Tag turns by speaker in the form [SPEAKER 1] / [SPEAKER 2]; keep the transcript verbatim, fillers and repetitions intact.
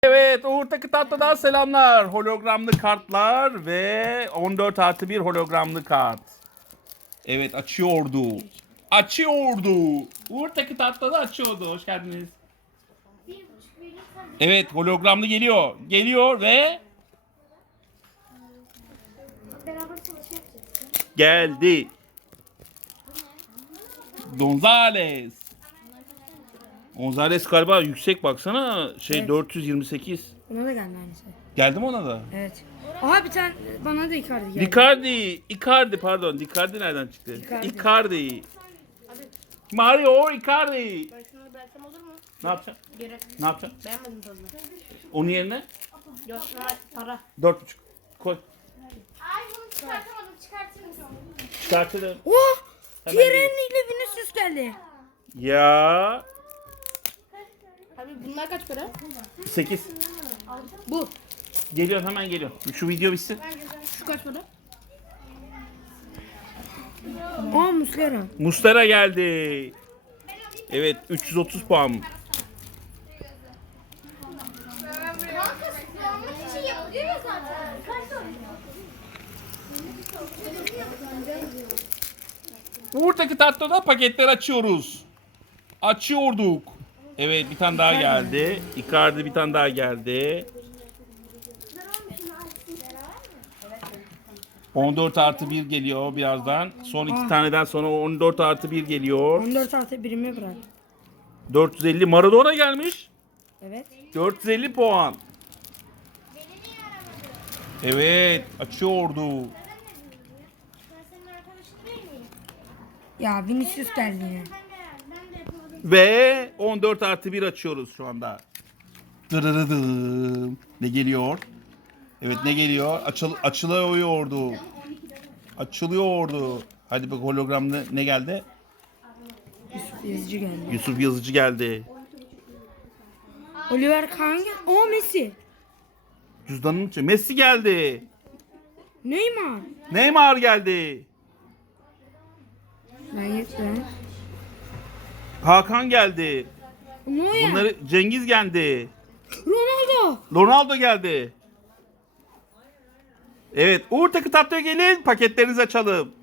[SPEAKER 1] Evet, Uğur Takı Tatlı'dan selamlar. Hologramlı kartlar ve on dört artı bir hologramlı kart. Evet, açıyordu. Açıyordu. Uğur Takı Tatlı'da açıyordu. Hoş geldiniz. Evet, hologramlı geliyor. Geliyor ve... Geldi. Gonzales. Gonzales galiba yüksek, baksana. Şey,
[SPEAKER 2] Evet.
[SPEAKER 1] dört yüz yirmi sekiz.
[SPEAKER 2] Ona da geldi aynısı.
[SPEAKER 1] Geldi mi ona da?
[SPEAKER 2] Evet. Aha bir tane bana da Icardi geldi.
[SPEAKER 1] Icardi. Icardi pardon. Icardi nereden çıktı?
[SPEAKER 2] Icardi.
[SPEAKER 1] Icardi. Mario Icardi.
[SPEAKER 3] Ben şunu bıraksam olur mu?
[SPEAKER 1] Ne yapacaksın?
[SPEAKER 3] Geri.
[SPEAKER 1] Ne yapacaksın?
[SPEAKER 3] Beğenmedim tadını.
[SPEAKER 1] Onun yerine
[SPEAKER 3] Yok para. para.
[SPEAKER 1] dört buçuk. Koy.
[SPEAKER 3] Ay bunu çıkartamadım. Çıkartır mısın?
[SPEAKER 1] Çıkartırım.
[SPEAKER 2] Oh!
[SPEAKER 1] Hemen
[SPEAKER 2] Thierry
[SPEAKER 1] gelin.
[SPEAKER 2] Henry ile Vinicius geldi.
[SPEAKER 1] Ya.
[SPEAKER 3] Abi bunlar kaç para?
[SPEAKER 1] sekiz.
[SPEAKER 3] Bu.
[SPEAKER 1] Geliyor, hemen geliyor. Şu video bitsin.
[SPEAKER 3] Şu kaç para?
[SPEAKER 2] Aa Muslera.
[SPEAKER 1] Mustera geldi. Evet, üç yüz otuz puan.
[SPEAKER 3] Kanka yanlış şey yapıyor ya zaten. Kaç tane?
[SPEAKER 1] Uğur'taki tatlıda paketler açıyoruz. Açıyorduk. Evet, bir tane daha geldi. Icardi bir tane daha geldi. on dört artı bir geliyor birazdan. Son iki taneden sonra on dört artı bir geliyor.
[SPEAKER 2] on dört artı birimi bırak.
[SPEAKER 1] dört yüz elli Maradona gelmiş.
[SPEAKER 2] Evet.
[SPEAKER 1] dört yüz elli puan. Evet, açıyordu.
[SPEAKER 3] Ben senin arkadaşın değil miyim?
[SPEAKER 2] Ya Vinicius geldi yine.
[SPEAKER 3] Ben de, ben de yapamadım.
[SPEAKER 1] Ve on dört artı bir açıyoruz şu anda. Dırırıdım. Ne geliyor? Evet, ne geliyor? Açıl açılıyordu. Açılıyordu. Hadi bak, hologramlı ne geldi?
[SPEAKER 2] Yazıcı geldi.
[SPEAKER 1] Yusuf Yazıcı geldi.
[SPEAKER 2] Oliver Kahn geldi. Aa Messi.
[SPEAKER 1] Cüzdanın içi. Messi geldi.
[SPEAKER 2] Neymar.
[SPEAKER 1] Neymar geldi.
[SPEAKER 2] Ben yetti.
[SPEAKER 1] Hakan geldi.
[SPEAKER 2] Neuer.
[SPEAKER 1] Bunları Cengiz geldi.
[SPEAKER 2] Ronaldo.
[SPEAKER 1] Ronaldo geldi. Evet, Uğur Takı Tatlı'ya gelin, paketlerinizi açalım.